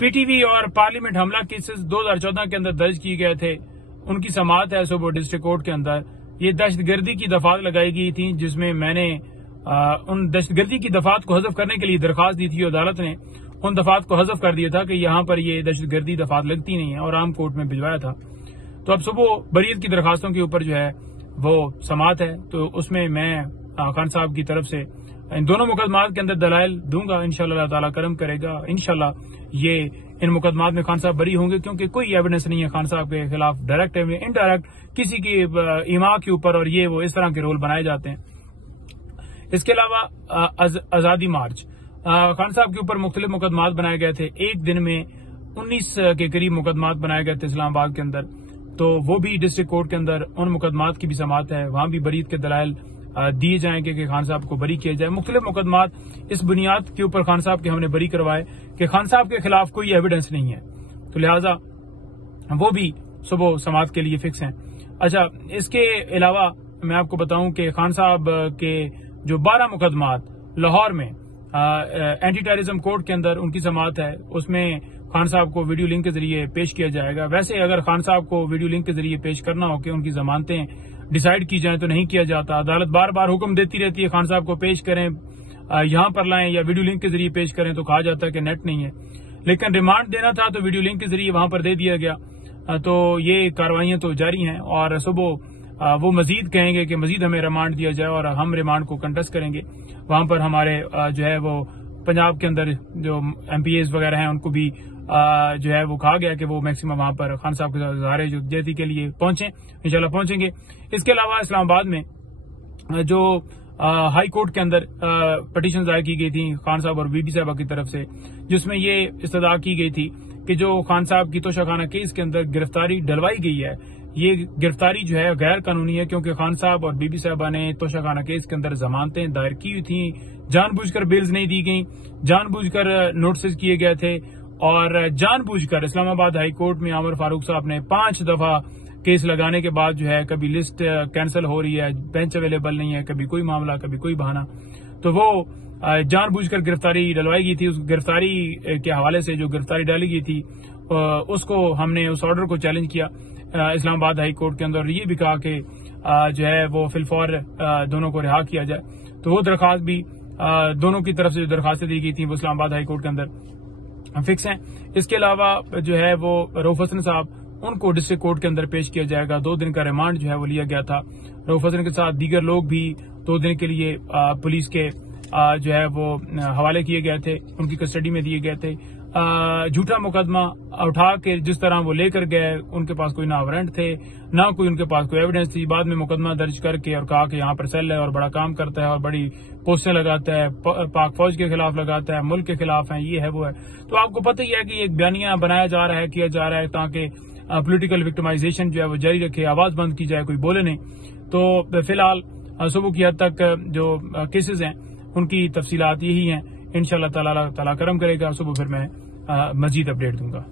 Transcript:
P T V اور parliament حملہ cases 2014 کے اندر درج کیے گئے تھے، ان کی سماعت ہے صوبہ ڈسٹرکٹ کورٹ کے اندر۔ یہ دہشت گردی کی دفعات لگائی گئی تھیں، جس میں میں نے ان دہشت گردی کی دفعات کو حذف کرنے کے لیے درخواست دی تھی، عدالت نے ان دفعات کو حذف کر دیا تھا کہ یہاں پر یہ دہشت گردی دفعات لگتی نہیں ہیں، اور عام کورٹ میں بھجوایا تھا۔ تو اب صبح بریت کی درخواستوں کے اوپر جو ہے وہ سماعت ہے، تو اس میں میں خان صاحب کی طرف سے ان دونوں مقدمات کے اندر دلائل دوں گا، انشاءاللہ اللہ تعالیٰ کرم کرے گا، انشاءاللہ یہ ان مقدمات میں خان صاحب بری ہوں گے، کیونکہ کوئی ایویڈنس نہیں ہے خان صاحب کے خلاف ڈائریکٹ انڈائریکٹ کسی کی ایما کے اوپر، اور یہ وہ اس طرح کے رول بنائے جاتے ہیں۔ اس کے علاوہ آزادی مارچ، خان صاحب کے اوپر مختلف مقدمات بنائے گئے تھے، ایک دن میں 19 کے قریب مقدمات بنائے گئے تھے اسلام آباد کے اندر، تو وہ بھی ڈسٹرکٹ کورٹ کے اندر ان مقدمات کی بھی سماعت ہے، وہاں بھی بریت کے دلائل دیے جائیں گے کہ خان صاحب کو بری کیا جائے۔ مختلف مقدمات اس بنیاد کے اوپر خان صاحب کے ہم نے بری کروائے کہ خان صاحب کے خلاف کوئی ایویڈنس نہیں ہے، تو لہٰذا وہ بھی صبح سماعت کے لیے فکس ہیں۔ اچھا، اس کے علاوہ میں آپ کو بتاؤں کہ خان صاحب کے جو 12 مقدمات لاہور میں اینٹی ٹیررزم کورٹ کے اندر ان کی سماعت ہے، اس میں خان صاحب کو ویڈیو لنک کے ذریعے پیش کیا جائے گا۔ ویسے اگر خان صاحب کو ویڈیو لنک کے ذریعے پیش کرنا ہو کہ ان کی ضمانتیں ڈیسائیڈ کی جائیں تو نہیں کیا جاتا، عدالت بار بار حکم دیتی رہتی ہے خان صاحب کو پیش کریں، یہاں پر لائیں یا ویڈیو لنک کے ذریعے پیش کریں، تو کہا جاتا ہے کہ نیٹ نہیں ہے، لیکن ریمانڈ دینا تھا تو ویڈیو لنک کے ذریعے وہاں پر دے دیا گیا، تو یہ کاروائیاں تو جاری ہیں، اور صبح وہ مزید کہیں گے کہ مزید ہمیں ریمانڈ دیا جائے، اور ہم ریمانڈ کو کنٹیسٹ کریں گے۔ وہاں پر ہمارے جو ہے وہ پنجاب کے اندر جو ایم پی ایز وغیرہ ہیں ان کو بھی جو ہے وہ کہا گیا کہ وہ میکسیمم وہاں پر خان صاحب کے ساتھ اظہار یکجہتی کے لیے پہنچیں، انشاءاللہ پہنچیں گے۔ اس کے علاوہ اسلام آباد میں جو ہائی کورٹ کے اندر پٹیشن دائر کی گئی تھیں خان صاحب اور بی بی صاحبہ کی طرف سے، جس میں یہ استدعا کی گئی تھی کہ جو خان صاحب کی توشہ خانہ کیس کے اندر گرفتاری ڈلوائی گئی ہے، یہ گرفتاری جو ہے غیر قانونی ہے، کیونکہ خان صاحب اور بی بی صاحبہ نے توشہ خانہ کیس کے اندر ضمانتیں دائر کی ہوئی تھیں، جان بوجھ کر بیلز نہیں دی گئیں، جان بوجھ کر نوٹسز کیے گئے تھے، اور جان بوجھ کر اسلام آباد ہائی کورٹ میں عامر فاروق صاحب نے 5 دفعہ کیس لگانے کے بعد جو ہے کبھی لسٹ کینسل ہو رہی ہے، بینچ اویلیبل نہیں ہے، کبھی کوئی معاملہ کبھی کوئی بہانہ، تو وہ جان بوجھ کر گرفتاری ڈلوائی گئی تھی۔ اس گرفتاری کے حوالے سے جو گرفتاری ڈالی گئی تھی اس کو ہم نے اس آرڈر کو چیلنج کیا اسلام آباد ہائی کورٹ کے اندر، اور یہ بھی کہا کہ جو ہے وہ فی الفور دونوں کو رہا کیا جائے، تو وہ درخواست بھی دونوں کی طرف سے جو درخواستیں دی گئی تھیں وہ اسلام آباد ہائی کورٹ کے اندر فکس ہیں۔ اس کے علاوہ جو ہے وہ رؤف حسن صاحب، ان کو ڈسٹرکٹ کورٹ کے اندر پیش کیا جائے گا، 2 دن کا ریمانڈ جو ہے وہ لیا گیا تھا۔ رؤف حسن کے ساتھ دیگر لوگ بھی 2 دن کے لیے پولیس کے جو ہے وہ حوالے کیے گئے تھے، ان کی کسٹڈی میں دیے گئے تھے۔ جھوٹا مقدمہ اٹھا کے جس طرح وہ لے کر گئے، ان کے پاس کوئی نہ وارنٹ تھے، نہ کوئی ان کے پاس کوئی ایویڈنس تھی، بعد میں مقدمہ درج کر کے اور کہا کہ یہاں پر سیل ہے اور بڑا کام کرتا ہے اور بڑی پوسٹیں لگاتا ہے، پاک فوج کے خلاف لگاتا ہے، ملک کے خلاف ہیں، یہ ہے وہ ہے۔ تو آپ کو پتہ ہی ہے کہ ایک بیانیہ بنایا جا رہا ہے، کیا جا رہا ہے تاکہ پولیٹیکل وکٹمائزیشن جو ہے وہ جاری رکھے، آواز بند کی جائے، کوئی بولے نہیں۔ تو فی الحال صبح کی حد تک جو کیسز ہیں ان کی تفصیلات یہی ہیں، انشاءاللہ تعالی کرم کرے گا، صبح پھر میں مزید اپڈیٹ دوں گا۔